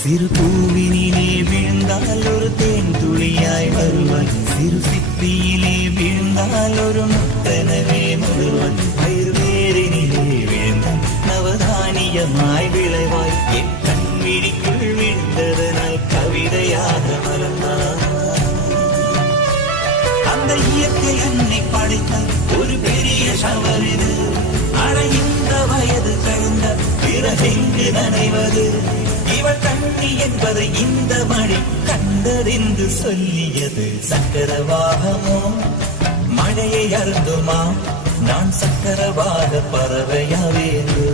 சிறு பூவினிலே விழுந்தால் ஒரு தேன் துளியாய் வருவாய், சிறு சிப்பியிலே விழுந்தால் ஒரு முத்தனவே வருவாய், வேறினிலே விழுந்தால் நவதானியமாய் விளைவாய், என் கண்விழிக்குள் விழுந்ததனால் கவிதையாக மலர்ந்தாய். அந்த இயற்கை என்னை படைத்த ஒரு பெரிய ஷவர் இது, அடைந்த வயது கழுந்த பிறகெங்கு நனைவது, இவள் கண்ணி என்பதை இந்த மழை கண்டதென்று சொல்லியது. சக்கரவாகமோ மழையை அருந்துமா, நான் சக்கரவாக பறவையாவேது.